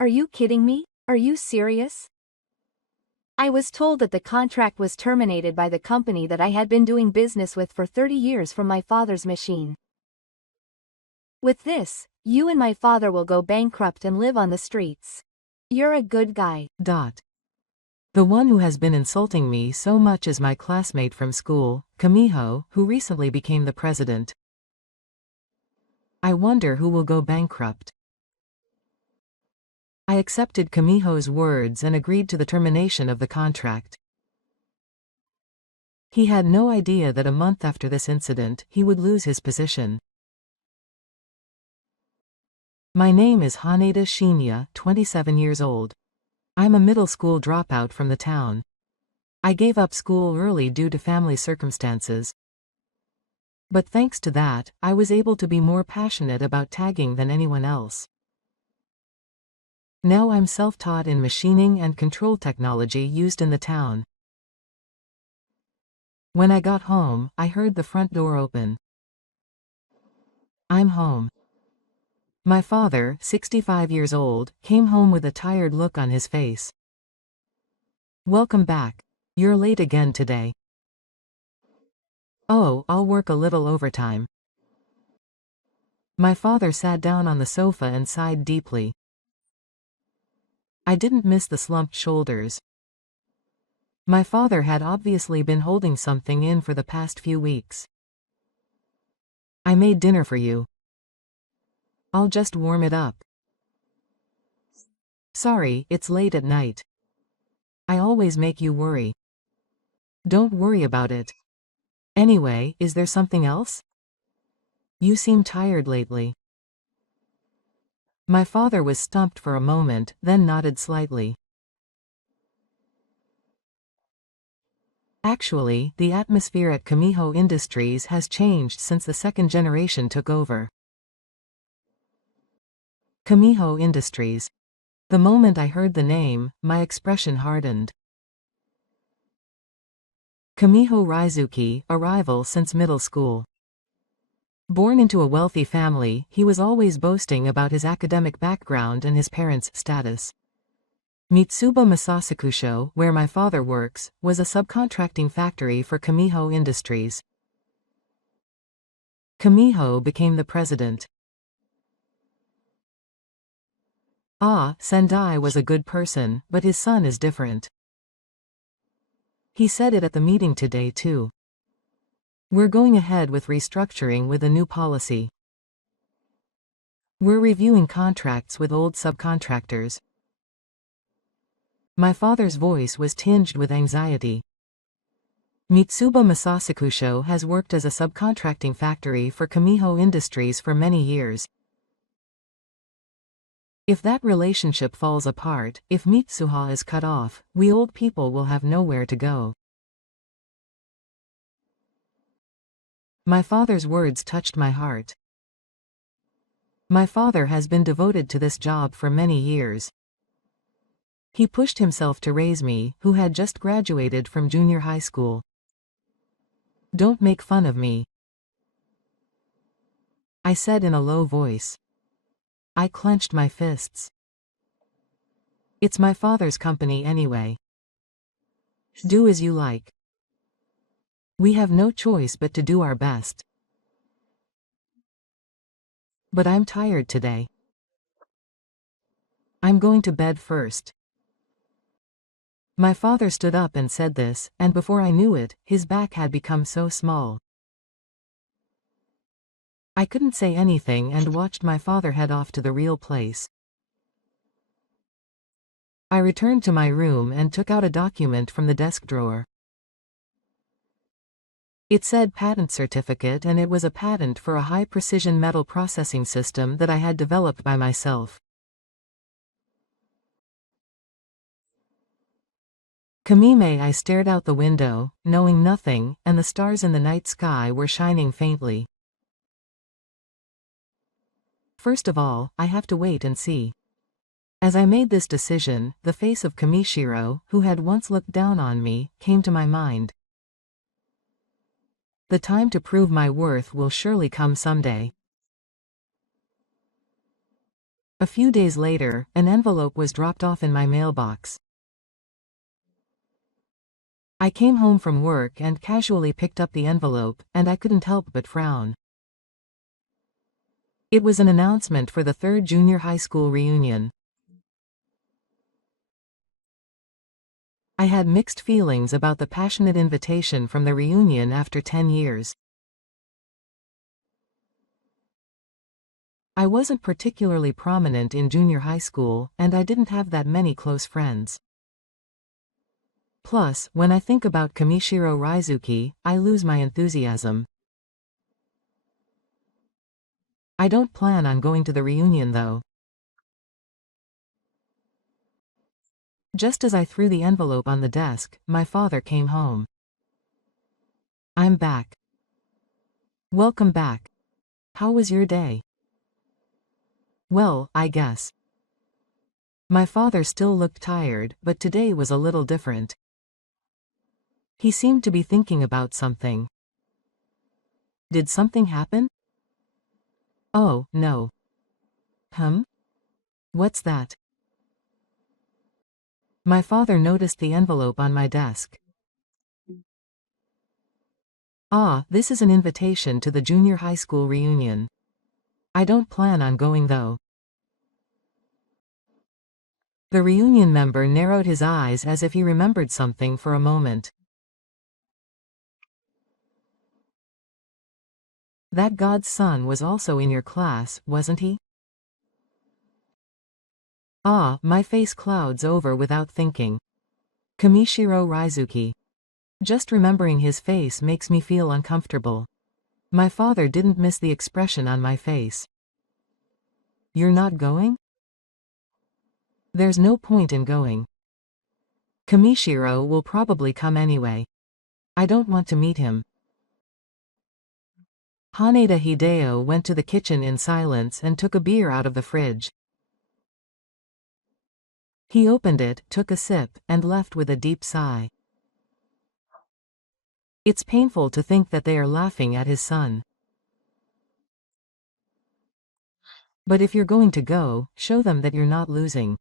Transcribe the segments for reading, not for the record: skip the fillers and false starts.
Are you kidding me? Are you serious? I was told that the contract was terminated by the company that I had been doing business with for 30 years from my father's machine. With this, you and my father will go bankrupt and live on the streets. You're a good guy. The one who has been insulting me so much is my classmate from school, Kamiho, who recently became the president. I wonder who will go bankrupt. I accepted Kamiho's words and agreed to the termination of the contract. He had no idea that a month after this incident, he would lose his position. My name is Haneda Shinya, 27 years old. I'm a middle school dropout from the town. I gave up school early due to family circumstances. But thanks to that, I was able to be more passionate about tagging than anyone else. Now I'm self-taught in machining and control technology used in the town. When I got home, I heard the front door open. I'm home. My father, 65 years old, came home with a tired look on his face. Welcome back. You're late again today. Oh, I'll work a little overtime. My father sat down on the sofa and sighed deeply. I didn't miss the slumped shoulders. My father had obviously been holding something in for the past few weeks. I made dinner for you. I'll just warm it up. Sorry, it's late at night. I always make you worry. Don't worry about it. Anyway, is there something else? You seem tired lately. My father was stumped for a moment, then nodded slightly. Actually, the atmosphere at Kamiho Industries has changed since the second generation took over. Kamiho Industries. The moment I heard the name, my expression hardened. Kamiho Raizuki, a rival since middle school. Born into a wealthy family, he was always boasting about his academic background and his parents' status. Mitsuba Masasakusho, where my father works, was a subcontracting factory for Kamiho Industries. Kamiho became the president. Sendai was a good person, but his son is different. He said it at the meeting today too. We're going ahead with restructuring with a new policy. We're reviewing contracts with old subcontractors. My father's voice was tinged with anxiety. Mitsuba Masasakusho has worked as a subcontracting factory for Kamiho Industries for many years. If that relationship falls apart, if Mitsuha is cut off, we old people will have nowhere to go. My father's words touched my heart. My father has been devoted to this job for many years. He pushed himself to raise me, who had just graduated from junior high school. Don't make fun of me, I said in a low voice. I clenched my fists. It's my father's company anyway. Do as you like. We have no choice but to do our best. But I'm tired today. I'm going to bed first. My father stood up and said this, and before I knew it, his back had become so small. I couldn't say anything and watched my father head off to the real place. I returned to my room and took out a document from the desk drawer. It said patent certificate, and it was a patent for a high-precision metal processing system that I had developed by myself. Kamime. I stared out the window, knowing nothing, and the stars in the night sky were shining faintly. First of all, I have to wait and see. As I made this decision, the face of Kamishiro, who had once looked down on me, came to my mind. The time to prove my worth will surely come someday. A few days later, an envelope was dropped off in my mailbox. I came home from work and casually picked up the envelope, and I couldn't help but frown. It was an announcement for the third junior high school reunion. I had mixed feelings about the passionate invitation from the reunion after 10 years. I wasn't particularly prominent in junior high school, and I didn't have that many close friends. Plus, when I think about Kamishiro Raizuki, I lose my enthusiasm. I don't plan on going to the reunion though. Just as I threw the envelope on the desk, my father came home. "I'm back." "Welcome back. How was your day?" "Well, I guess." My father still looked tired, but today was a little different. He seemed to be thinking about something. "Did something happen?" "Oh, no." What's that?" My father noticed the envelope on my desk. "Ah, this is an invitation to the junior high school reunion. I don't plan on going though." The reunion member narrowed his eyes as if he remembered something for a moment. "That God's son was also in your class, wasn't he?" Ah, my face clouds over without thinking. Kamishiro Raizuki. Just remembering his face makes me feel uncomfortable. My father didn't miss the expression on my face. "You're not going?" "There's no point in going. Kamishiro will probably come anyway. I don't want to meet him." Haneda Hideo went to the kitchen in silence and took a beer out of the fridge. He opened it, took a sip, and left with a deep sigh. It's painful to think that they are laughing at his son. But if you're going to go, show them that you're not losing.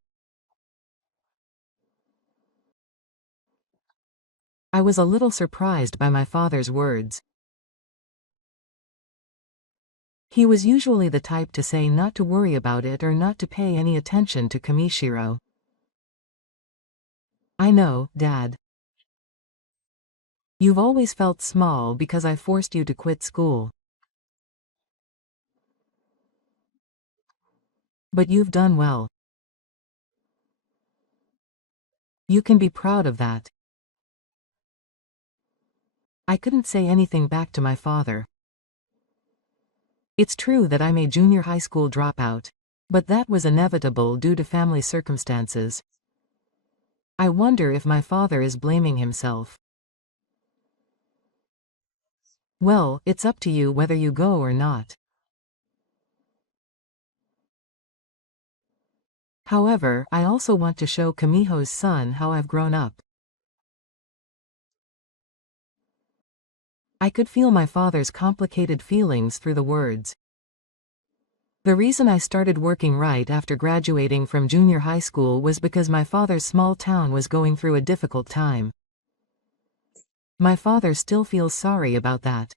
I was a little surprised by my father's words. He was usually the type to say not to worry about it or not to pay any attention to Kamishiro. "I know, Dad. You've always felt small because I forced you to quit school. But you've done well. You can be proud of that." I couldn't say anything back to my father. It's true that I'm a junior high school dropout, but that was inevitable due to family circumstances. I wonder if my father is blaming himself. Well, it's up to you whether you go or not. However, I also want to show Kamiho's son how I've grown up. I could feel my father's complicated feelings through the words. The reason I started working right after graduating from junior high school was because my father's small town was going through a difficult time. My father still feels sorry about that.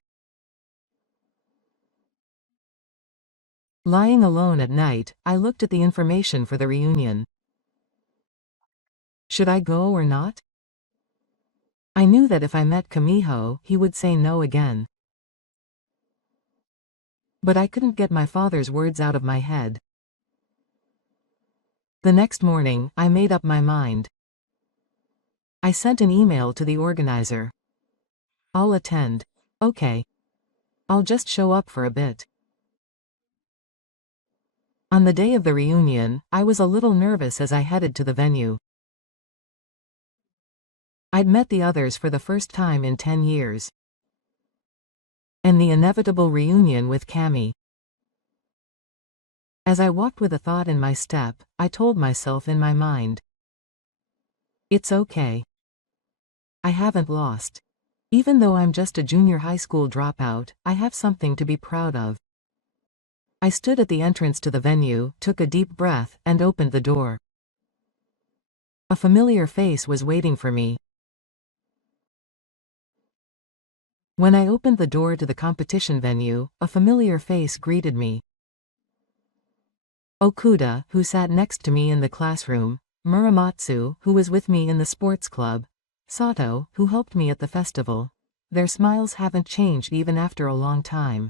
Lying alone at night, I looked at the information for the reunion. Should I go or not? I knew that if I met Kamiho, he would say no again. But I couldn't get my father's words out of my head. The next morning, I made up my mind. I sent an email to the organizer. "I'll attend." "Okay. I'll just show up for a bit." On the day of the reunion, I was a little nervous as I headed to the venue. I'd met the others for the first time in 10 years. And the inevitable reunion with Kami. As I walked with a thought in my step, I told myself in my mind. It's okay. I haven't lost. Even though I'm just a junior high school dropout, I have something to be proud of. I stood at the entrance to the venue, took a deep breath, and opened the door. A familiar face was waiting for me. When I opened the door to the competition venue, a familiar face greeted me. Okuda, who sat next to me in the classroom, Muramatsu, who was with me in the sports club, Sato, who helped me at the festival. Their smiles haven't changed even after a long time.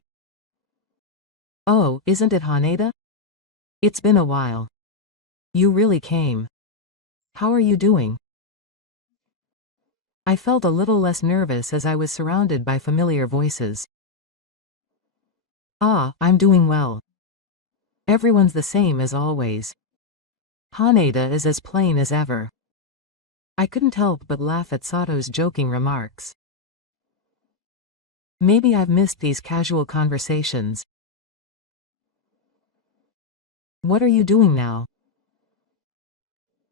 Oh, isn't it Haneda? It's been a while. You really came. How are you doing? I felt a little less nervous as I was surrounded by familiar voices. Ah, I'm doing well. Everyone's the same as always. Haneda is as plain as ever. I couldn't help but laugh at Sato's joking remarks. Maybe I've missed these casual conversations. What are you doing now?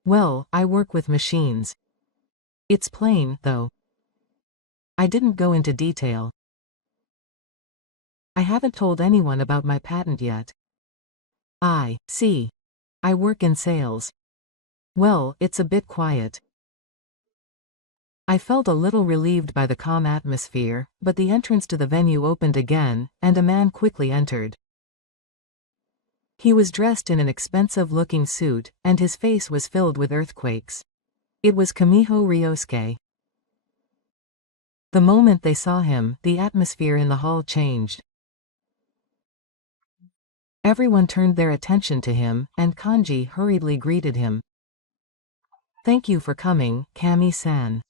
Well, I work with machines. It's plain, though. I didn't go into detail. I haven't told anyone about my patent yet. I see. I work in sales. Well, it's a bit quiet. I felt a little relieved by the calm atmosphere, but the entrance to the venue opened again, and a man quickly entered. He was dressed in an expensive-looking suit, and his face was filled with earthquakes. It was Kamiho Ryosuke. The moment they saw him, the atmosphere in the hall changed. Everyone turned their attention to him, and Kanji hurriedly greeted him. Thank you for coming, Kami-san.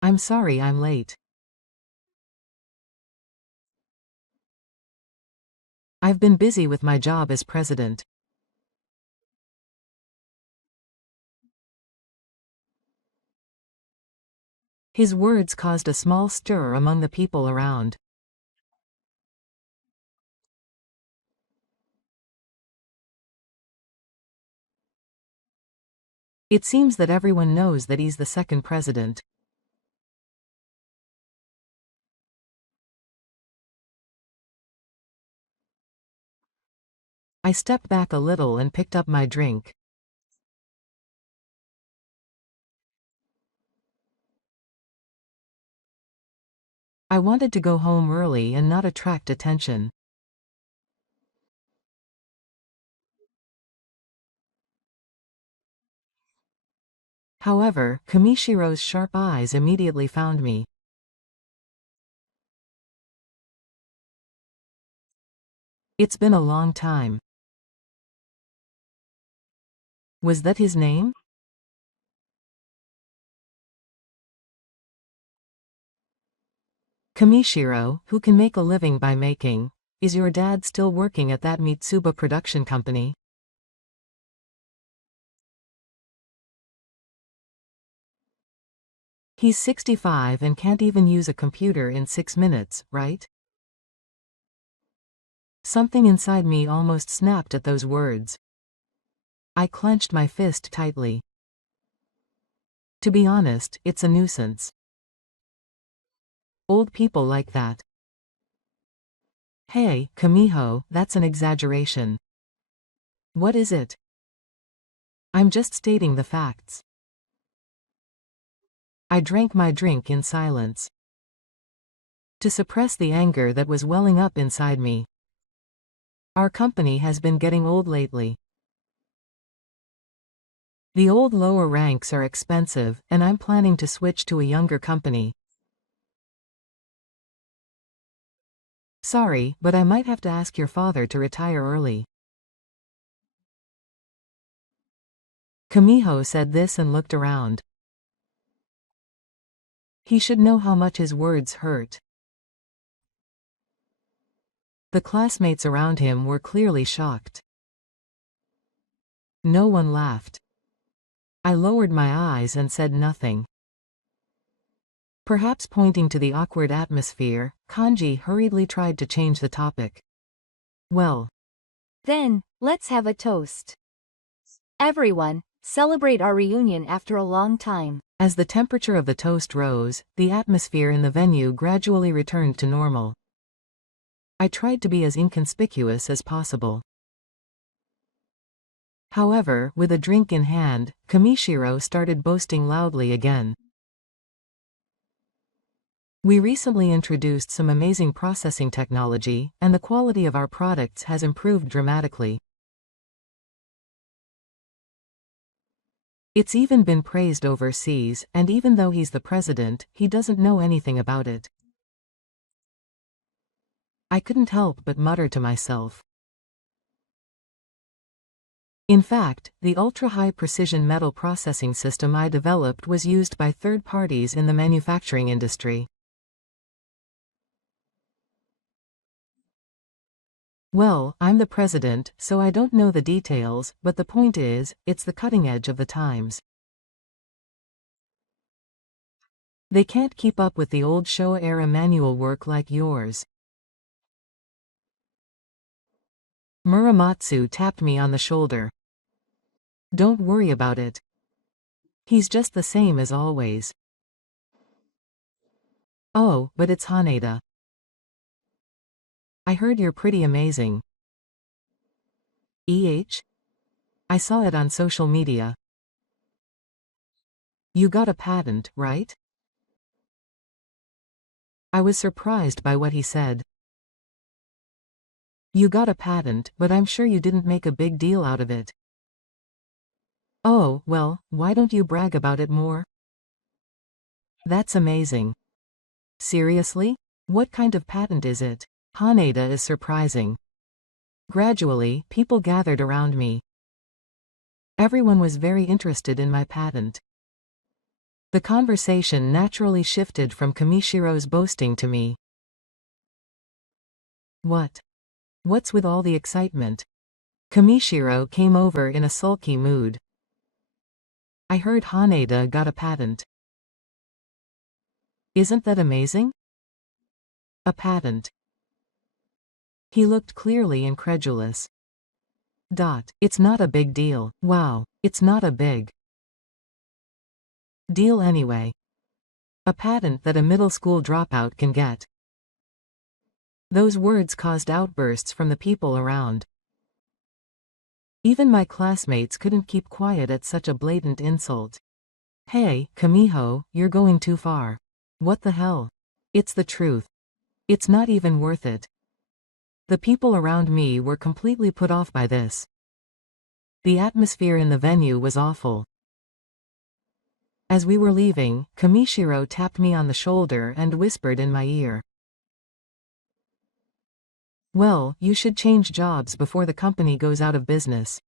I'm sorry I'm late. I've been busy with my job as president. His words caused a small stir among the people around. It seems that everyone knows that he's the second president. I stepped back a little and picked up my drink. I wanted to go home early and not attract attention. However, Kamishiro's sharp eyes immediately found me. It's been a long time. Was that his name? Kamishiro, who can make a living by making. Is your dad still working at that Mitsuba production company? He's 65 and can't even use a computer in 6 minutes, right? Something inside me almost snapped at those words. I clenched my fist tightly. To be honest, it's a nuisance. Old people like that. Hey, Kamiho, that's an exaggeration. What is it? I'm just stating the facts. I drank my drink in silence, to suppress the anger that was welling up inside me. Our company has been getting old lately. The old lower ranks are expensive, and I'm planning to switch to a younger company. Sorry, but I might have to ask your father to retire early. Kamiho said this and looked around. He should know how much his words hurt. The classmates around him were clearly shocked. No one laughed. I lowered my eyes and said nothing. Perhaps pointing to the awkward atmosphere, Kanji hurriedly tried to change the topic. Well, Then, let's have a toast. Everyone, celebrate our reunion after a long time. as the temperature of the toast rose, the atmosphere in the venue gradually returned to normal. I tried to be as inconspicuous as possible. However, with a drink in hand, Kamishiro started boasting loudly again. We recently introduced some amazing processing technology, and the quality of our products has improved dramatically. It's even been praised overseas, and even though he's the president, he doesn't know anything about it. I couldn't help but mutter to myself. In fact, the ultra-high precision metal processing system I developed was used by third parties in the manufacturing industry. Well, I'm the president, so I don't know the details, but the point is, it's the cutting edge of the times. They can't keep up with the old Showa-era manual work like yours. Muramatsu tapped me on the shoulder. Don't worry about it. He's just the same as always. Oh, but it's Haneda. I heard you're pretty amazing. I saw it on social media. You got a patent, right? I was surprised by what he said. You got a patent, but I'm sure you didn't make a big deal out of it. Oh, well, why don't you brag about it more? That's amazing. Seriously? What kind of patent is it? Haneda is surprising. Gradually, people gathered around me. Everyone was very interested in my patent. The conversation naturally shifted from Kamishiro's boasting to me. What's with all the excitement? Kamishiro came over in a sulky mood. I heard Haneda got a patent. Isn't that amazing? A patent. He looked clearly incredulous. It's not a big deal. Wow, it's not a big deal anyway. A patent that a middle school dropout can get. Those words caused outbursts from the people around. Even my classmates couldn't keep quiet at such a blatant insult. Hey, Kamiho, you're going too far. What the hell? It's the truth. It's not even worth it. The people around me were completely put off by this. The atmosphere in the venue was awful. As we were leaving, Kamishiro tapped me on the shoulder and whispered in my ear. Well, you should change jobs before the company goes out of business.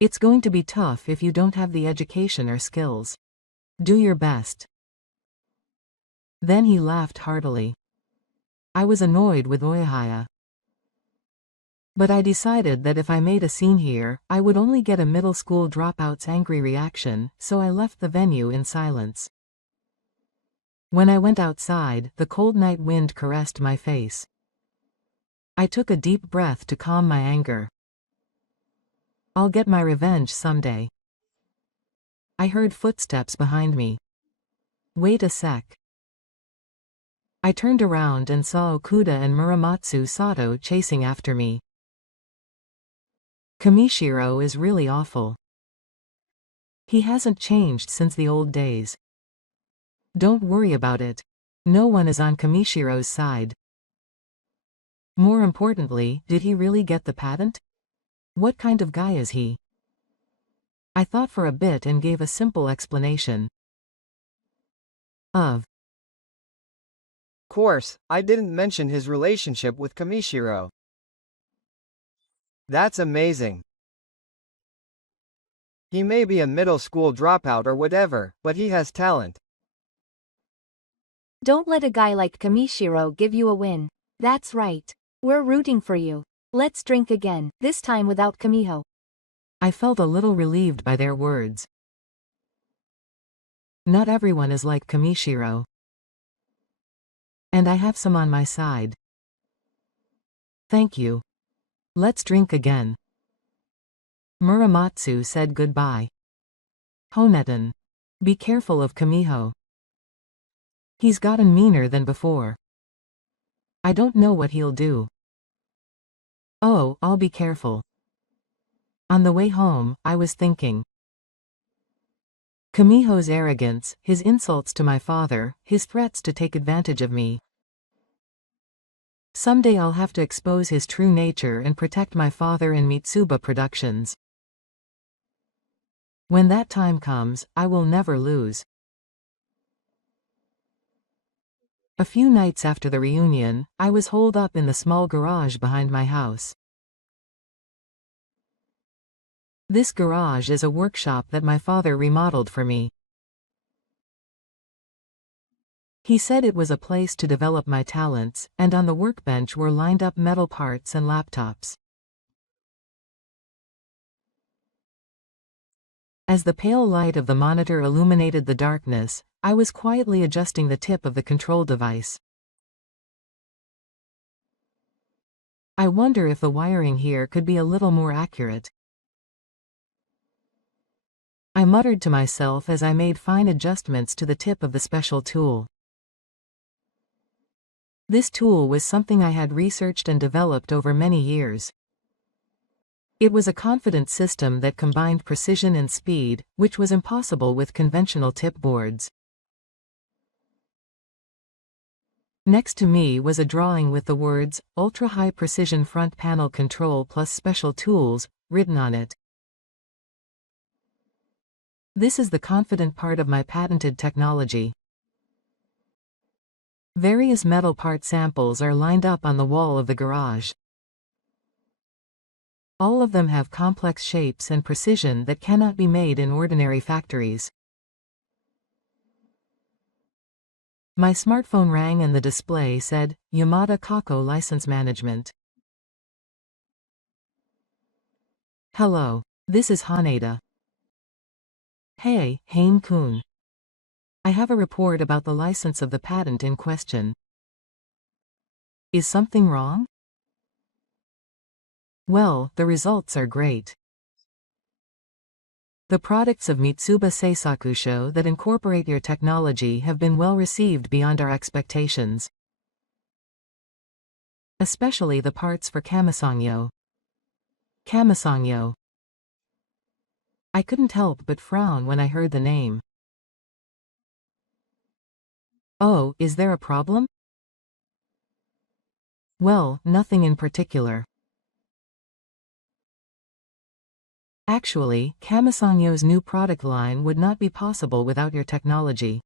It's going to be tough if you don't have the education or skills. Do your best. Then he laughed heartily. I was annoyed with Oyahaya. But I decided that if I made a scene here, I would only get a middle school dropout's angry reaction, so I left the venue in silence. When I went outside, the cold night wind caressed my face. I took a deep breath to calm my anger. I'll get my revenge someday. I heard footsteps behind me. Wait a sec. I turned around and saw Okuda and Muramatsu Sato chasing after me. Kamishiro is really awful. He hasn't changed since the old days. Don't worry about it. No one is on Kamishiro's side. More importantly, did he really get the patent? What kind of guy is he? I thought for a bit and gave a simple explanation. Of course, I didn't mention his relationship with Kamishiro. That's amazing. He may be a middle school dropout or whatever, but he has talent. Don't let a guy like Kamishiro give you a win. That's right. We're rooting for you. Let's drink again, this time without Kamiho. I felt a little relieved by their words. Not everyone is like Kamishiro. And I have some on my side. Thank you. Let's drink again. Muramatsu said goodbye. Honetan. Be careful of Kamiho. He's gotten meaner than before. I don't know what he'll do. Oh, I'll be careful. On the way home, I was thinking. Kamiho's arrogance, his insults to my father, his threats to take advantage of me. Someday I'll have to expose his true nature and protect my father and Mitsuba Productions. When that time comes, I will never lose. A few nights after the reunion, I was holed up in the small garage behind my house. This garage is a workshop that my father remodeled for me. He said it was a place to develop my talents, and on the workbench were lined up metal parts and laptops. As the pale light of the monitor illuminated the darkness, I was quietly adjusting the tip of the control device. I wonder if the wiring here could be a little more accurate. I muttered to myself as I made fine adjustments to the tip of the special tool. This tool was something I had researched and developed over many years. It was a confident system that combined precision and speed, which was impossible with conventional tip boards. Next to me was a drawing with the words, Ultra High Precision Front Panel Control plus Special Tools, written on it. This is the confident part of my patented technology. Various metal part samples are lined up on the wall of the garage. All of them have complex shapes and precision that cannot be made in ordinary factories. My smartphone rang and the display said, Yamada Kako License Management. Hello. This is Haneda. Hey, Haim-kun. I have a report about the license of the patent in question. Is something wrong? Well, the results are great. The products of Mitsuba Seisakusho that incorporate your technology have been well received beyond our expectations. Especially the parts for Kamisangyo. Kamisangyo. I couldn't help but frown when I heard the name. Oh, is there a problem? Well, nothing in particular. Actually, Kamisangyo's new product line would not be possible without your technology.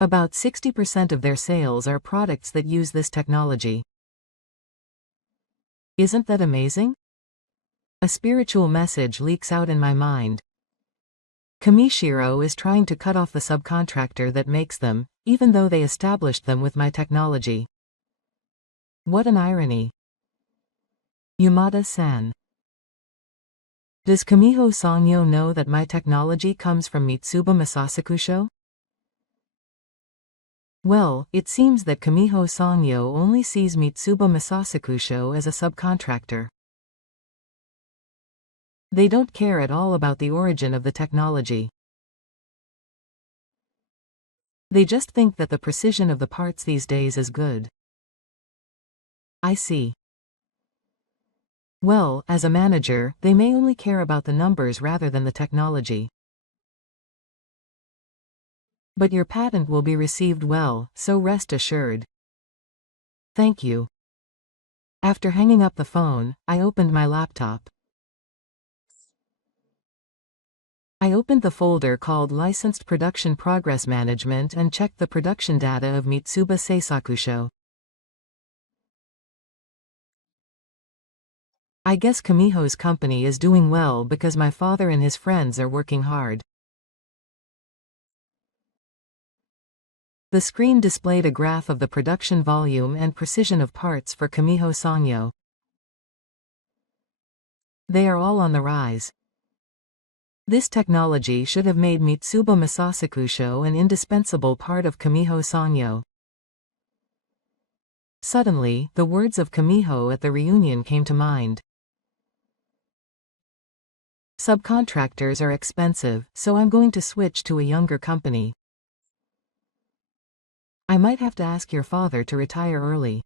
About 60% of their sales are products that use this technology. Isn't that amazing? A spiritual message leaks out in my mind. Kamishiro is trying to cut off the subcontractor that makes them, even though they established them with my technology. What an irony. Yamada-san. Does Kamiho Sangyo know that my technology comes from Mitsuba Masasakusho? Well, it seems that Kamiho Sangyo only sees Mitsuba Masasakusho as a subcontractor. They don't care at all about the origin of the technology. They just think that the precision of the parts these days is good. I see. Well, as a manager, they may only care about the numbers rather than the technology. But your patent will be received well, so rest assured. Thank you. After hanging up the phone, I opened my laptop. I opened the folder called Licensed Production Progress Management and checked the production data of Mitsuba Seisakusho. I guess Kamiho's company is doing well because my father and his friends are working hard. The screen displayed a graph of the production volume and precision of parts for Kamiho Sangyo. They are all on the rise. This technology should have made Mitsuba Masasakusho an indispensable part of Kamiho Sangyo. Suddenly, the words of Kamiho at the reunion came to mind. Subcontractors are expensive, so I'm going to switch to a younger company. I might have to ask your father to retire early.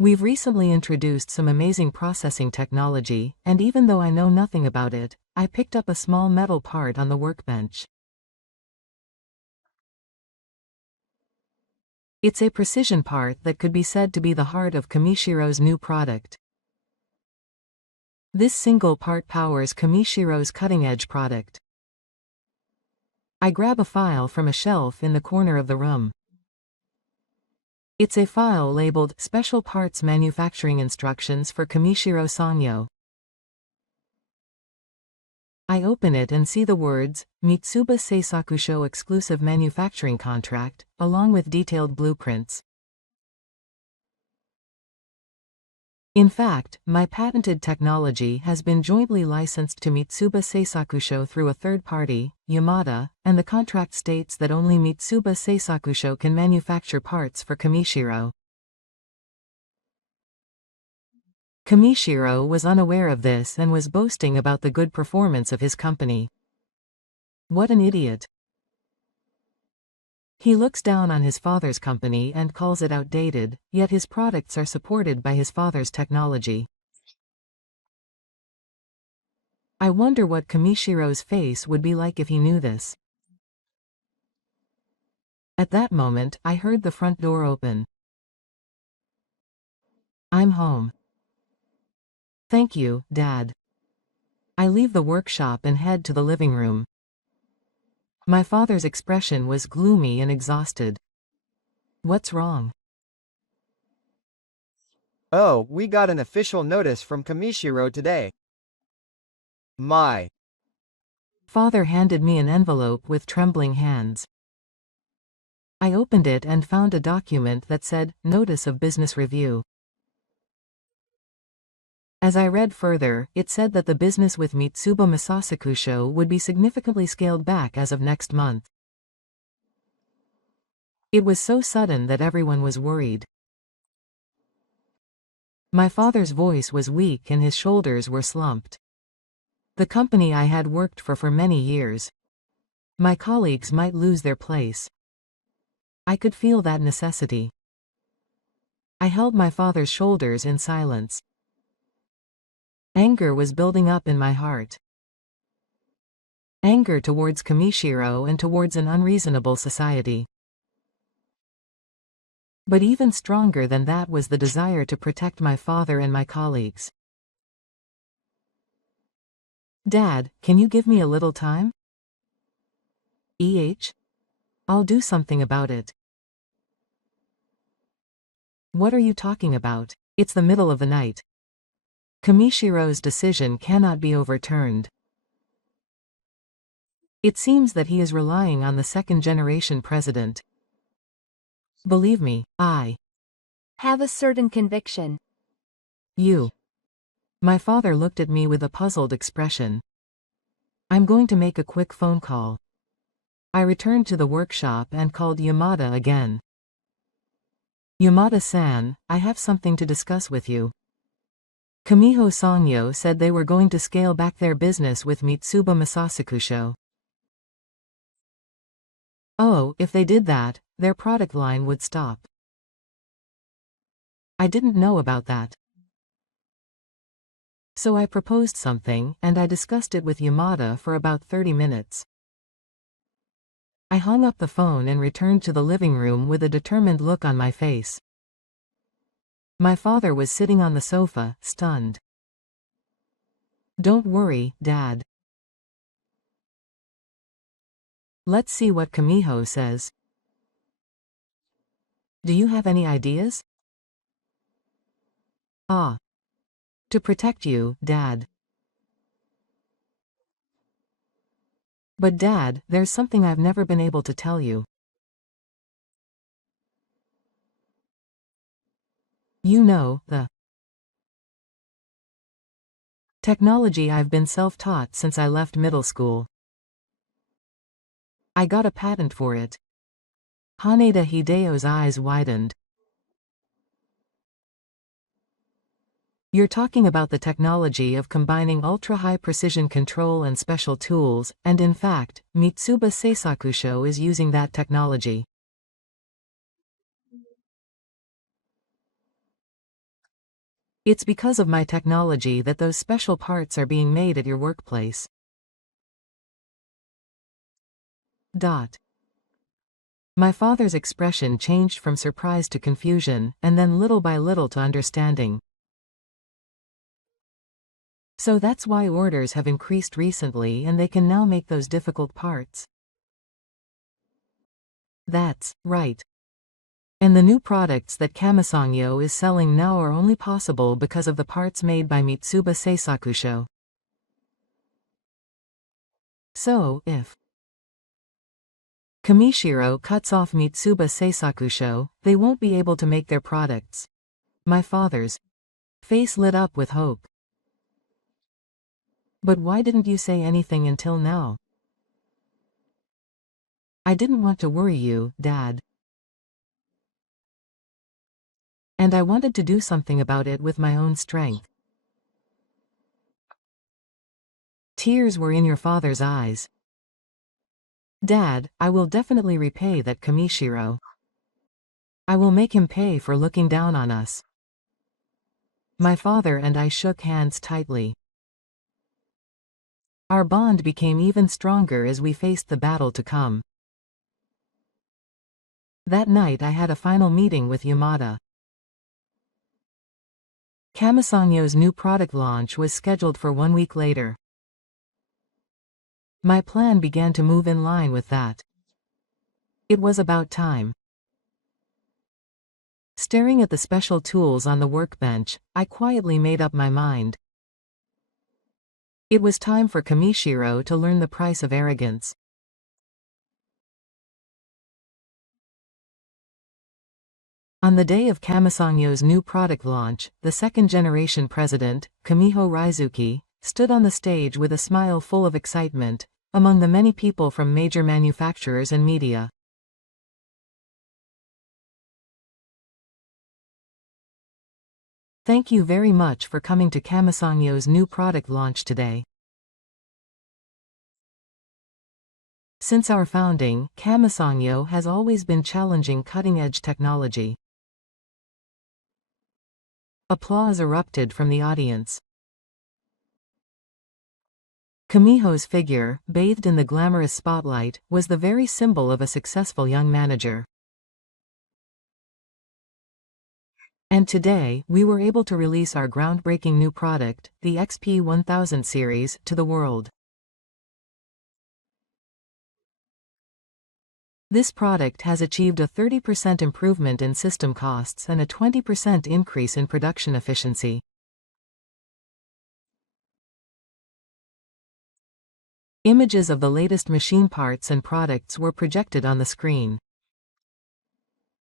We've recently introduced some amazing processing technology, and even though I know nothing about it, I picked up a small metal part on the workbench. It's a precision part that could be said to be the heart of Kamishiro's new product. This single part powers Kamishiro's cutting-edge product. I grab a file from a shelf in the corner of the room. It's a file labeled Special Parts Manufacturing Instructions for Kamishiro Sanyo. I open it and see the words, Mitsuba Seisakusho Exclusive Manufacturing Contract, along with detailed blueprints. In fact, my patented technology has been jointly licensed to Mitsuba Seisakusho through a third party, Yamada, and the contract states that only Mitsuba Seisakusho can manufacture parts for Kamishiro. Kamishiro was unaware of this and was boasting about the good performance of his company. What an idiot. He looks down on his father's company and calls it outdated, yet his products are supported by his father's technology. I wonder what Kamishiro's face would be like if he knew this. At that moment, I heard the front door open. I'm home. Thank you, Dad. I leave the workshop and head to the living room. My father's expression was gloomy and exhausted. What's wrong? Oh, we got an official notice from Kamishiro today. My Father handed me an envelope with trembling hands. I opened it and found a document that said, Notice of Business Review. As I read further, it said that the business with Mitsuba Masasakusho would be significantly scaled back as of next month. It was so sudden that everyone was worried. My father's voice was weak and his shoulders were slumped. The company I had worked for many years. My colleagues might lose their place. I could feel that necessity. I held my father's shoulders in silence. Anger was building up in my heart. Anger towards Kamishiro and towards an unreasonable society. But even stronger than that was the desire to protect my father and my colleagues. Dad, can you give me a little time? I'll do something about it. What are you talking about? It's the middle of the night. Kamishiro's decision cannot be overturned. It seems that he is relying on the second-generation president. Believe me, I Have a certain conviction. You. My father looked at me with a puzzled expression. I'm going to make a quick phone call. I returned to the workshop and called Yamada again. Yamada-san, I have something to discuss with you. Kamiho Sanyo said they were going to scale back their business with Mitsuba Masasakusho. Oh, if they did that, their product line would stop. I didn't know about that. So I proposed something, and I discussed it with Yamada for about 30 minutes. I hung up the phone and returned to the living room with a determined look on my face. My father was sitting on the sofa, stunned. Don't worry, Dad. Let's see what Kamiho says. Do you have any ideas? To protect you, Dad. But Dad, there's something I've never been able to tell you. You know, the technology I've been self-taught since I left middle school. I got a patent for it. Haneda Hideo's eyes widened. You're talking about the technology of combining ultra-high precision control and special tools, and in fact, Mitsuba Seisakusho is using that technology. It's because of my technology that those special parts are being made at your workplace. My father's expression changed from surprise to confusion, and then little by little to understanding. So that's why orders have increased recently and they can now make those difficult parts. That's right. And the new products that Kamisangyo is selling now are only possible because of the parts made by Mitsuba Seisakusho. So, if Kamishiro cuts off Mitsuba Seisakusho, they won't be able to make their products. My father's face lit up with hope. But why didn't you say anything until now? I didn't want to worry you, Dad. And I wanted to do something about it with my own strength. Tears were in your father's eyes. Dad, I will definitely repay that Kamishiro. I will make him pay for looking down on us. My father and I shook hands tightly. Our bond became even stronger as we faced the battle to come. That night I had a final meeting with Yamada. Kamisangyo's new product launch was scheduled for 1 week later. My plan began to move in line with that. It was about time. Staring at the special tools on the workbench, I quietly made up my mind. It was time for Kamishiro to learn the price of arrogance. On the day of Kamisangyo's new product launch, the second-generation president, Kamiho Raizuki, stood on the stage with a smile full of excitement, among the many people from major manufacturers and media. Thank you very much for coming to Kamisangyo's new product launch today. Since our founding, Kamisangyo has always been challenging cutting-edge technology. Applause erupted from the audience. Kamiho's figure, bathed in the glamorous spotlight, was the very symbol of a successful young manager. And today, we were able to release our groundbreaking new product, the XP1000 series, to the world. This product has achieved a 30% improvement in system costs and a 20% increase in production efficiency. Images of the latest machine parts and products were projected on the screen.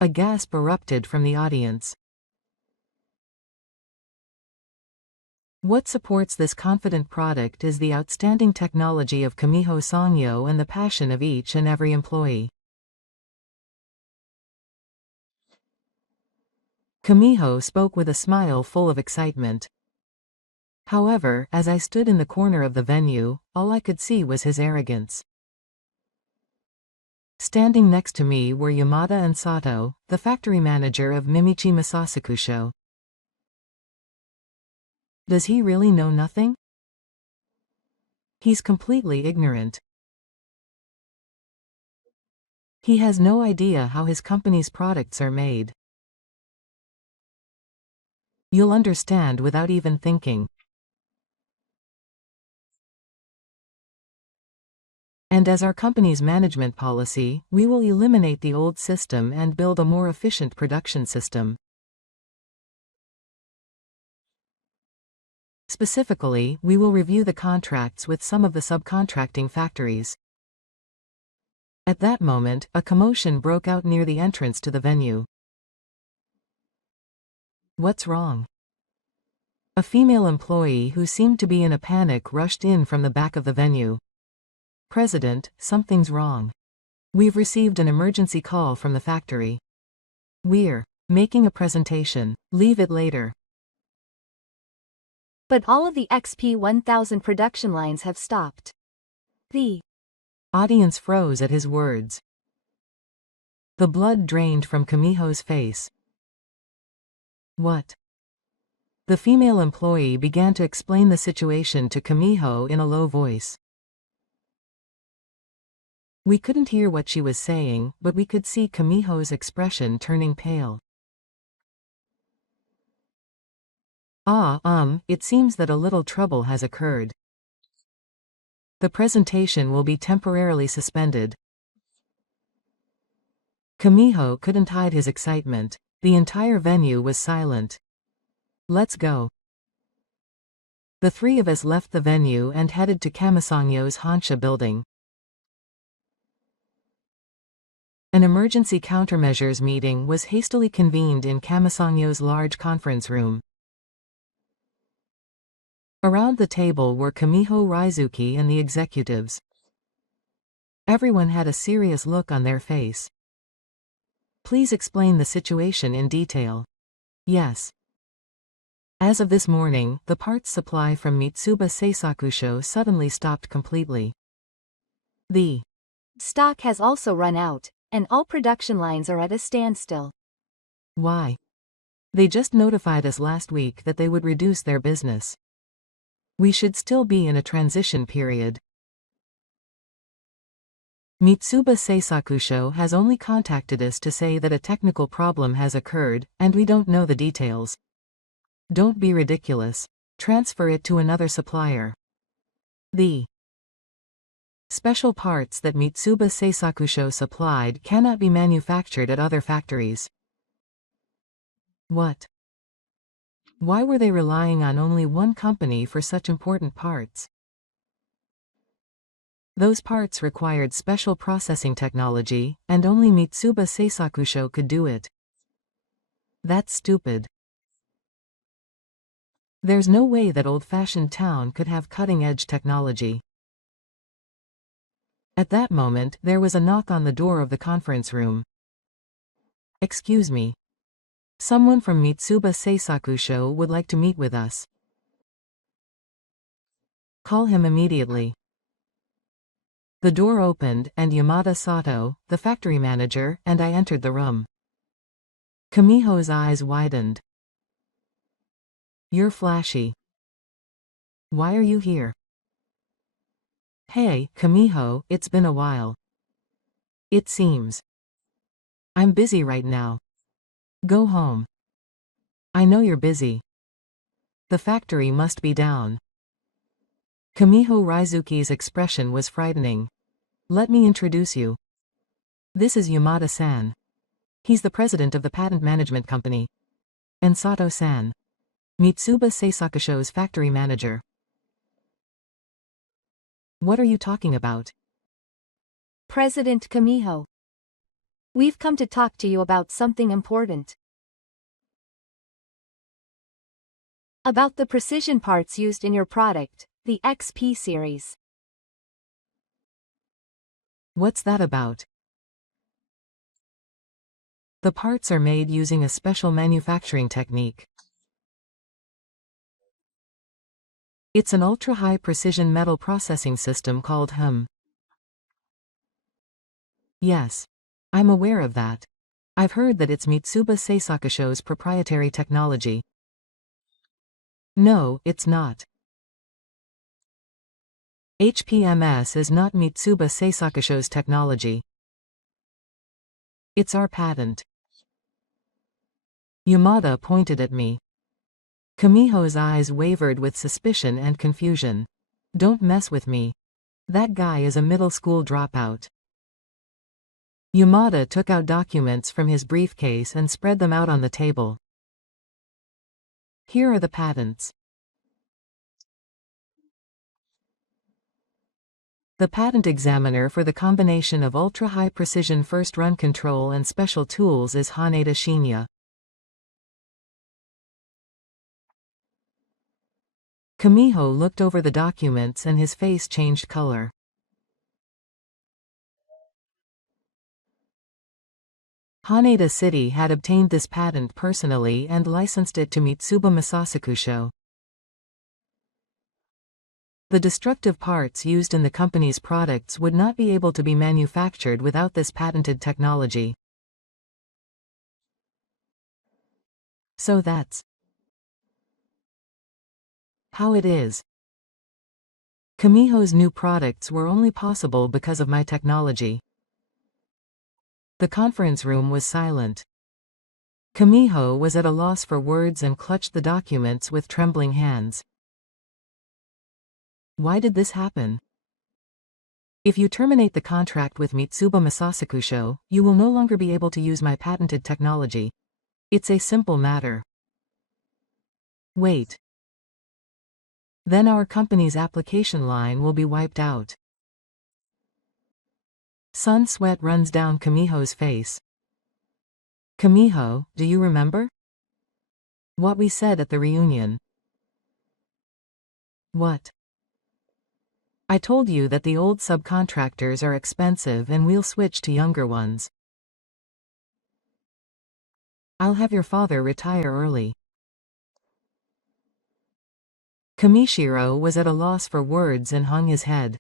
A gasp erupted from the audience. What supports this confident product is the outstanding technology of Kamiho Sangyo and the passion of each and every employee. Kamiho spoke with a smile full of excitement. However, as I stood in the corner of the venue, all I could see was his arrogance. Standing next to me were Yamada and Sato, the factory manager of Mimichi Masasakusho. Does he really know nothing? He's completely ignorant. He has no idea how his company's products are made. You'll understand without even thinking. And as our company's management policy, we will eliminate the old system and build a more efficient production system. Specifically, we will review the contracts with some of the subcontracting factories. At that moment, a commotion broke out near the entrance to the venue. What's wrong? A female employee who seemed to be in a panic rushed in from the back of the venue. President, something's wrong. We've received an emergency call from the factory. We're making a presentation. Leave it later. But all of the XP1000 production lines have stopped. The audience froze at his words. The blood drained from Kamiho's face. What? The female employee began to explain the situation to Kamiho in a low voice. We couldn't hear what she was saying, but we could see Kamiho's expression turning pale. It seems that a little trouble has occurred. The presentation will be temporarily suspended. Kamiho couldn't hide his excitement. The entire venue was silent. Let's go. The three of us left the venue and headed to Kamisangyo's Hansha building. An emergency countermeasures meeting was hastily convened in Kamisangyo's large conference room. Around the table were Kamiho Raizuki and the executives. Everyone had a serious look on their face. Please explain the situation in detail. Yes. As of this morning, the parts supply from Mitsuba Seisakusho suddenly stopped completely. The stock has also run out, and all production lines are at a standstill. Why? They just notified us last week that they would reduce their business. We should still be in a transition period. Mitsuba Seisakusho has only contacted us to say that a technical problem has occurred, and we don't know the details. Don't be ridiculous. Transfer it to another supplier. The special parts that Mitsuba Seisakusho supplied cannot be manufactured at other factories. What? Why were they relying on only one company for such important parts? Those parts required special processing technology, and only Mitsuba Seisakusho could do it. That's stupid. There's no way that old-fashioned town could have cutting-edge technology. At that moment, there was a knock on the door of the conference room. Excuse me. Someone from Mitsuba Seisakusho would like to meet with us. Call him immediately. The door opened, and Yamada Sato, the factory manager, and I entered the room. Kamiho's eyes widened. You're flashy. Why are you here? Hey, Kamiho, it's been a while. It seems. I'm busy right now. Go home. I know you're busy. The factory must be down. Kamiho Raizuki's expression was frightening. Let me introduce you. This is Yamada-san. He's the president of the patent management company. And Sato-san. Mitsuba Seisakusho's factory manager. What are you talking about? President Kamiho. We've come to talk to you about something important. About the precision parts used in your product, the XP series. What's that about? The parts are made using a special manufacturing technique. It's an ultra-high precision metal processing system called HM. Yes. I'm aware of that. I've heard that it's Mitsuba Seisakusho's proprietary technology. No, it's not. HPMS is not Mitsuba Seisakusho's technology. It's our patent. Yamada pointed at me. Kamiho's eyes wavered with suspicion and confusion. Don't mess with me. That guy is a middle school dropout. Yamada took out documents from his briefcase and spread them out on the table. Here are the patents. The patent examiner for the combination of ultra-high precision first-run control and special tools is Haneda Shinya. Kamiho looked over the documents and his face changed color. Haneda City had obtained this patent personally and licensed it to Mitsuba Masasakusho. The destructive parts used in the company's products would not be able to be manufactured without this patented technology. So that's How it is. Kamiho's new products were only possible because of my technology. The conference room was silent. Kamiho was at a loss for words and clutched the documents with trembling hands. Why did this happen? If you terminate the contract with Mitsuba Masasakusho, you will no longer be able to use my patented technology. It's a simple matter. Wait. Then our company's application line will be wiped out. Sun sweat runs down Kamiho's face. Kamiho, do you remember? What we said at the reunion. What? I told you that the old subcontractors are expensive and we'll switch to younger ones. I'll have your father retire early. Kamishiro was at a loss for words and hung his head.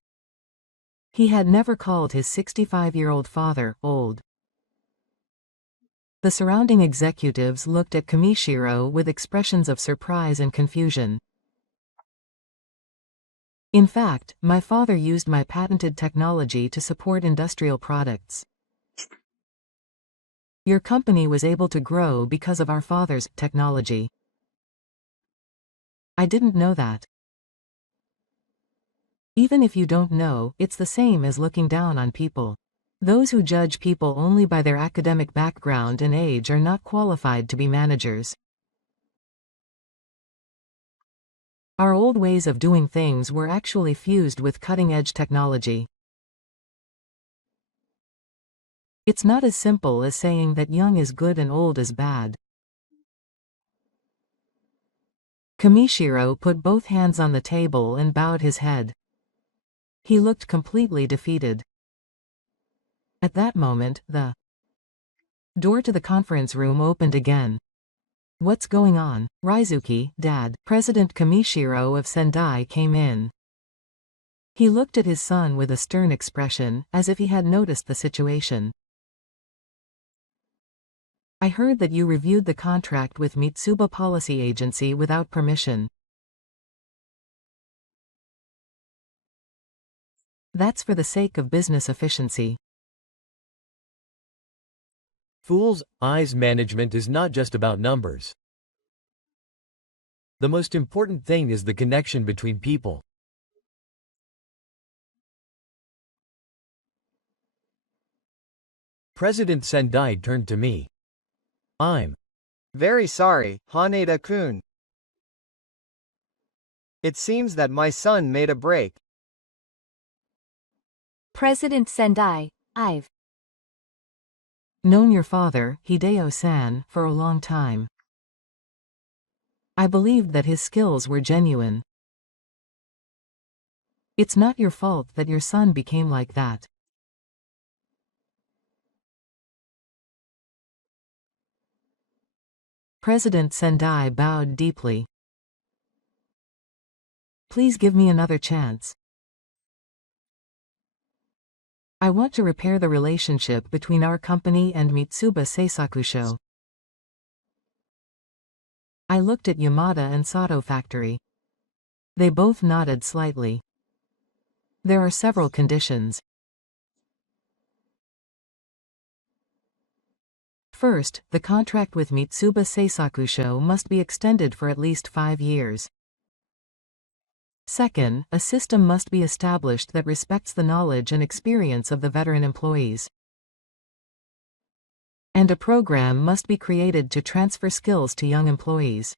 He had never called his 65-year-old father old. The surrounding executives looked at Kamishiro with expressions of surprise and confusion. In fact, my father used my patented technology to support industrial products. Your company was able to grow because of our father's technology. I didn't know that. Even if you don't know, it's the same as looking down on people. Those who judge people only by their academic background and age are not qualified to be managers. Our old ways of doing things were actually fused with cutting-edge technology. It's not as simple as saying that young is good and old is bad. Kamishiro put both hands on the table and bowed his head. He looked completely defeated. At that moment, the door to the conference room opened again. What's going on? Raizuki, Dad, President Kamishiro of Sendai came in. He looked at his son with a stern expression, as if he had noticed the situation. I heard that you reviewed the contract with Mitsuba Policy Agency without permission. That's for the sake of business efficiency. Fool's eyes management is not just about numbers. The most important thing is the connection between people. President Sendai turned to me. I'm Very sorry, Haneda-kun. It seems that my son made a break. President Sendai, I've known your father, Hideo-san, for a long time. I believed that his skills were genuine. It's not your fault that your son became like that. President Sendai bowed deeply. Please give me another chance. I want to repair the relationship between our company and Mitsuba Seisakusho. I looked at Yamada and Sato Factory. They both nodded slightly. There are several conditions. First, the contract with Mitsuba Seisakusho must be extended for at least 5 years. Second, a system must be established that respects the knowledge and experience of the veteran employees. And a program must be created to transfer skills to young employees.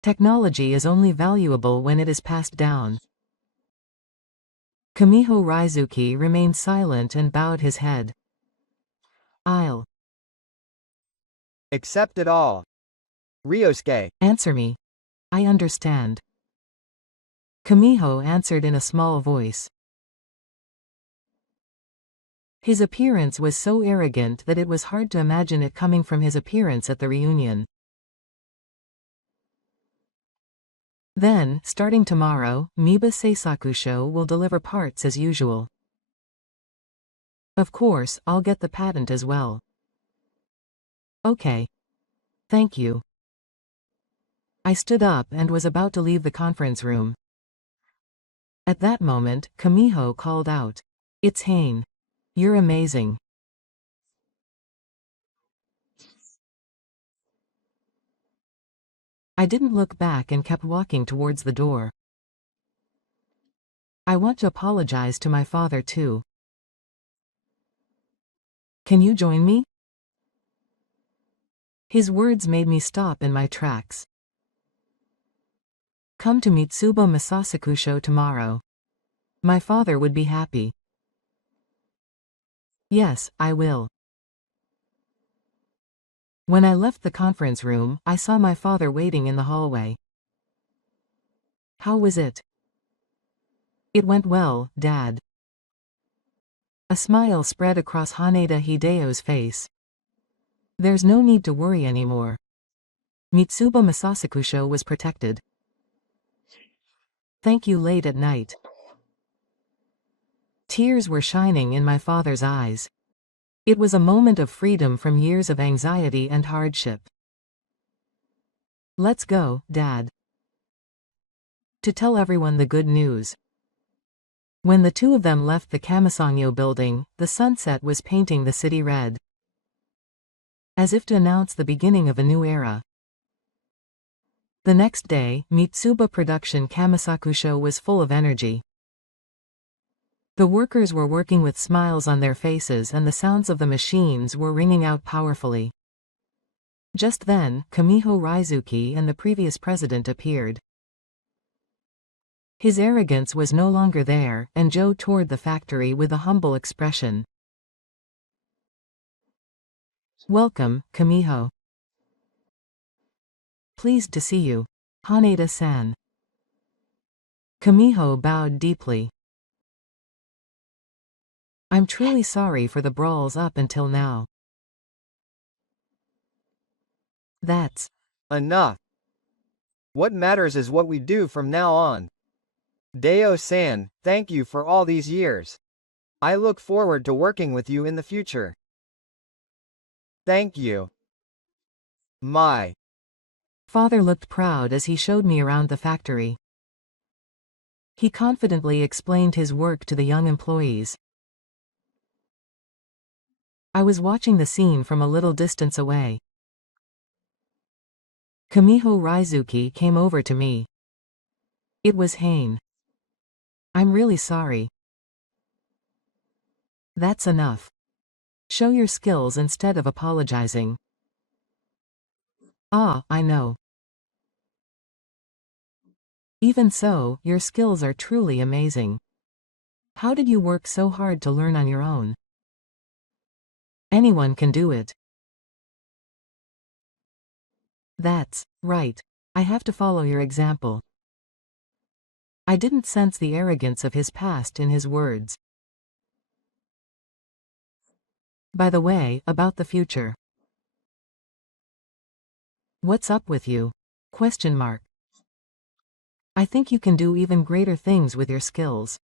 Technology is only valuable when it is passed down. Kamiho Raizuki remained silent and bowed his head. I'll Accept it all. Ryosuke. answer me. I understand. Kamiho answered in a small voice. His appearance was so arrogant that it was hard to imagine it coming from his appearance at the reunion. Then, starting tomorrow, Miba Seisakusho will deliver parts as usual. Of course, I'll get the patent as well. Okay. Thank you. I stood up and was about to leave the conference room. At that moment, Kamiho called out, "It's Hane. You're amazing." I didn't look back and kept walking towards the door. I want to apologize to my father too. Can you join me? His words made me stop in my tracks. Come to Mitsuba Masasakusho tomorrow. My father would be happy. Yes, I will. When I left the conference room, I saw my father waiting in the hallway. How was it? It went well, Dad. A smile spread across Haneda Hideyo's face. There's no need to worry anymore. Mitsuba Masasakusho was protected. Thank you. Late at night. Tears were shining in my father's eyes. It was a moment of freedom from years of anxiety and hardship. Let's go, Dad. To tell everyone the good news. When the two of them left the Kamisangyo building, the sunset was painting the city red. As if to announce the beginning of a new era. The next day, Mitsuba Production Kamisakusho was full of energy. The workers were working with smiles on their faces and the sounds of the machines were ringing out powerfully. Just then, Kamiho Raizuki and the previous president appeared. His arrogance was no longer there, and Joe toured the factory with a humble expression. Welcome, Kamiho. Pleased to see you, Haneda-san. Kamiho bowed deeply. I'm truly sorry for the brawls up until now. That's Enough. What matters is what we do from now on. Deo-san, thank you for all these years. I look forward to working with you in the future. Thank you. My father looked proud as he showed me around the factory. He confidently explained his work to the young employees. I was watching the scene from a little distance away. Kamiho Raizuki came over to me. It was Hane. I'm really sorry. That's enough. Show your skills instead of apologizing. Ah, I know. Even so, your skills are truly amazing. How did you work so hard to learn on your own? Anyone can do it. That's right. I have to follow your example. I didn't sense the arrogance of his past in his words. By the way, about the future. What's up with you? Question mark. I think you can do even greater things with your skills.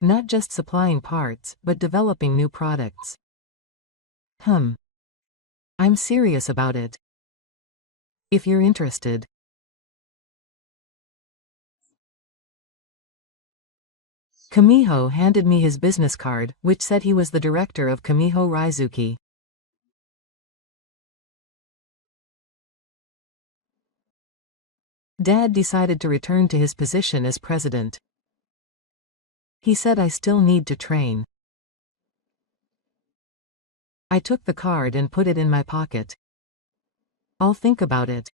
Not just supplying parts, but developing new products. I'm serious about it. If you're interested. Kamiho handed me his business card, which said he was the director of Kamiho Raizuki. Dad decided to return to his position as president. He said I still need to train. I took the card and put it in my pocket. I'll think about it.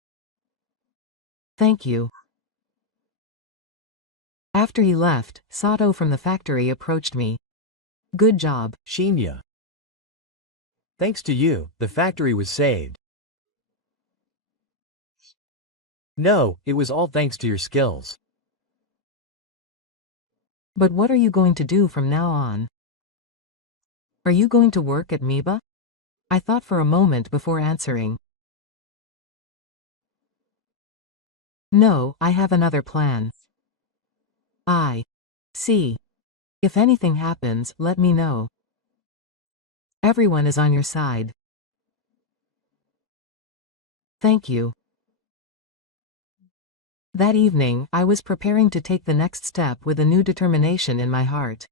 Thank you. After he left, Sato from the factory approached me. Good job. Shinya. Thanks to you, the factory was saved. No, it was all thanks to your skills. But what are you going to do from now on? Are you going to work at Miba? I thought for a moment before answering. No, I have another plan. I see. If anything happens, let me know. Everyone is on your side. Thank you. That evening, I was preparing to take the next step with a new determination in my heart.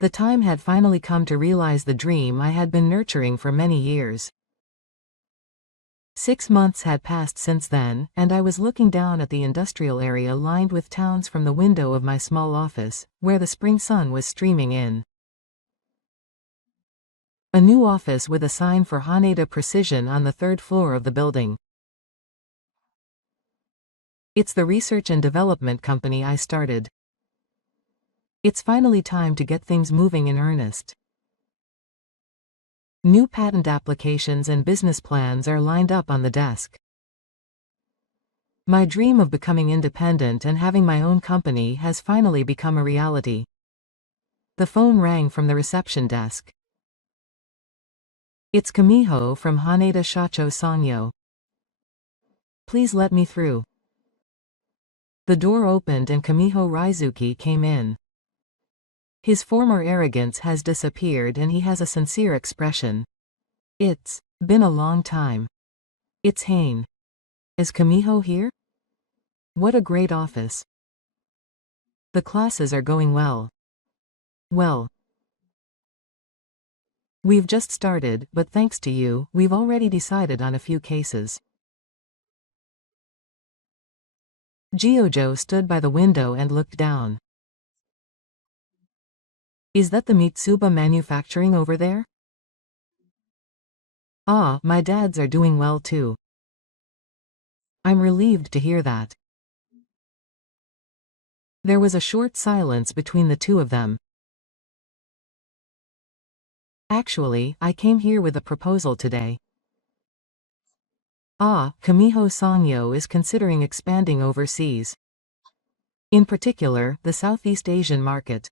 The time had finally come to realize the dream I had been nurturing for many years. 6 months had passed since then, and I was looking down at the industrial area lined with towns from the window of my small office, where the spring sun was streaming in. A new office with a sign for Haneda Precision on the 3rd floor of the building. It's the research and development company I started. It's finally time to get things moving in earnest. New patent applications and business plans are lined up on the desk. My dream of becoming independent and having my own company has finally become a reality. The phone rang from the reception desk. It's Kamiho from Haneda Shacho Sanyo. Please let me through. The door opened and Kamiho Raizuki came in. His former arrogance has disappeared and he has a sincere expression. It's been a long time. It's Hane. Is Kamiho here? What a great office. The classes are going well. Well. We've just started, but thanks to you, we've already decided on a few cases. Giojo stood by the window and looked down. Is that the Mitsuba manufacturing over there? Ah, my dads are doing well too. I'm relieved to hear that. There was a short silence between the two of them. Actually, I came here with a proposal today. Ah, Kamiho Sanyo is considering expanding overseas. In particular, the Southeast Asian market.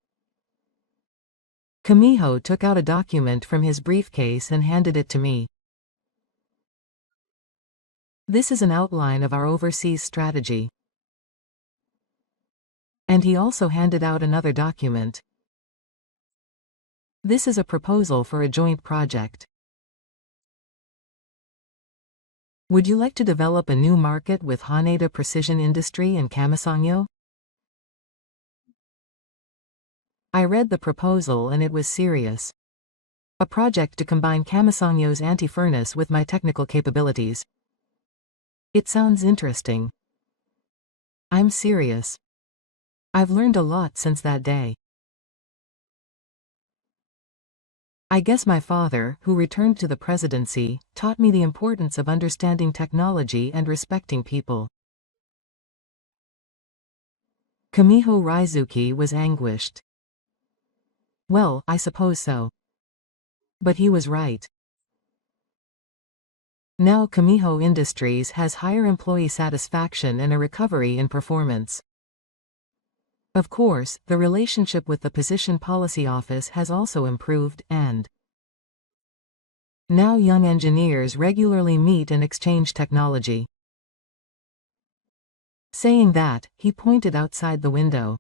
Kamiho took out a document from his briefcase and handed it to me. This is an outline of our overseas strategy. And he also handed out another document. This is a proposal for a joint project. Would you like to develop a new market with Haneda Precision Industry and Kamisangyo? I read the proposal and it was serious. A project to combine Kamisangyo's anti-furnace with my technical capabilities. It sounds interesting. I'm serious. I've learned a lot since that day. I guess my father, who returned to the presidency, taught me the importance of understanding technology and respecting people. Kamiho Raizuki was anguished. Well, I suppose so. But he was right. Now Kamiho Industries has higher employee satisfaction and a recovery in performance. Of course, the relationship with the Position Policy Office has also improved, and now young engineers regularly meet and exchange technology. Saying that, he pointed outside the window.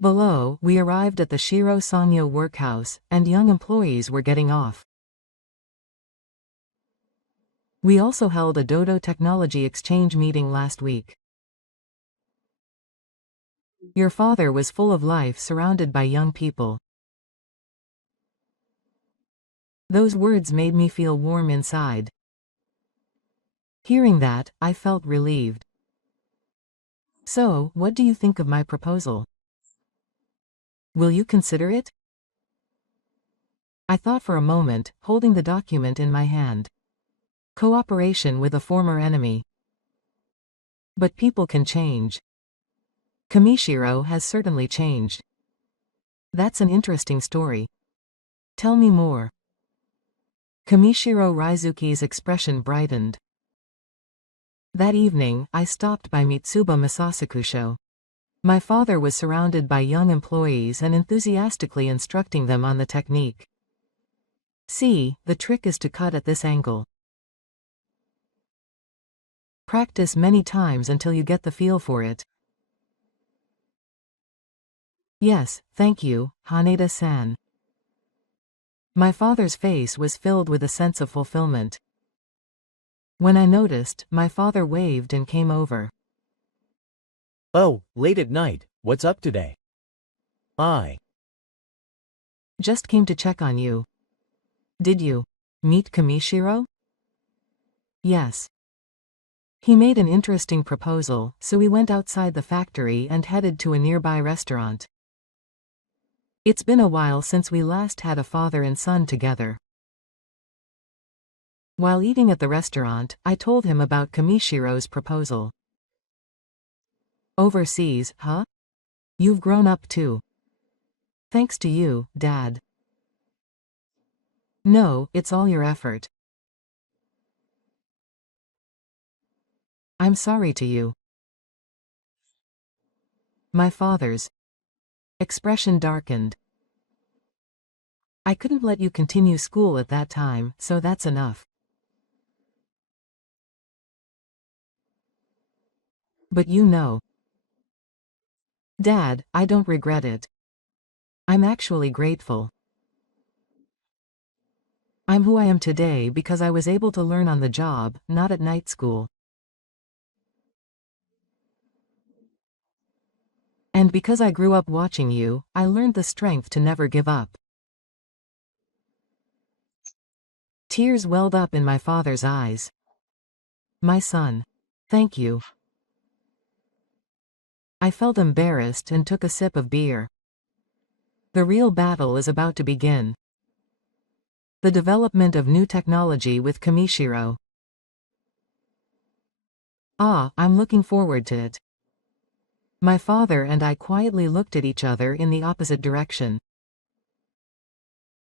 Below, we arrived at the Shiro Sanyo workhouse, and young employees were getting off. We also held a Dodo Technology Exchange meeting last week. Your father was full of life, surrounded by young people. Those words made me feel warm inside. Hearing that, I felt relieved. So, what do you think of my proposal? Will you consider it? I thought for a moment, holding the document in my hand. Cooperation with a former enemy. But people can change. Kamishiro has certainly changed. That's an interesting story. Tell me more. Kamishiro Raizuki's expression brightened. That evening, I stopped by Mitsuba Masasakusho. My father was surrounded by young employees and enthusiastically instructing them on the technique. See, the trick is to cut at this angle. Practice many times until you get the feel for it. Yes, thank you, Haneda-san. My father's face was filled with a sense of fulfillment. When I noticed, my father waved and came over. Oh, late at night, what's up today? I Just came to check on you. Did you meet Kamishiro? Yes. He made an interesting proposal, so we went outside the factory and headed to a nearby restaurant. It's been a while since we last had a father and son together. While eating at the restaurant, I told him about Kamishiro's proposal. Overseas, huh? You've grown up too. Thanks to you, Dad. No, it's all your effort. I'm sorry to you. My father's expression darkened. I couldn't let you continue school at that time, so that's enough. But you know. Dad, I don't regret it. I'm actually grateful. I'm who I am today because I was able to learn on the job, not at night school. And because I grew up watching you, I learned the strength to never give up. Tears welled up in my father's eyes. My son. Thank you. I felt embarrassed and took a sip of beer. The real battle is about to begin. The development of new technology with Kamishiro. I'm looking forward to it. My father and I quietly looked at each other in the opposite direction.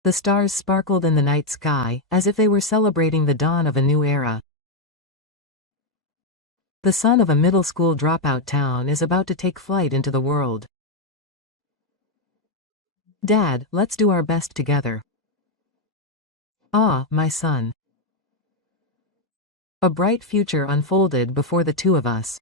The stars sparkled in the night sky, as if they were celebrating the dawn of a new era. The son of a middle school dropout town is about to take flight into the world. Dad, let's do our best together. My son. A bright future unfolded before the two of us.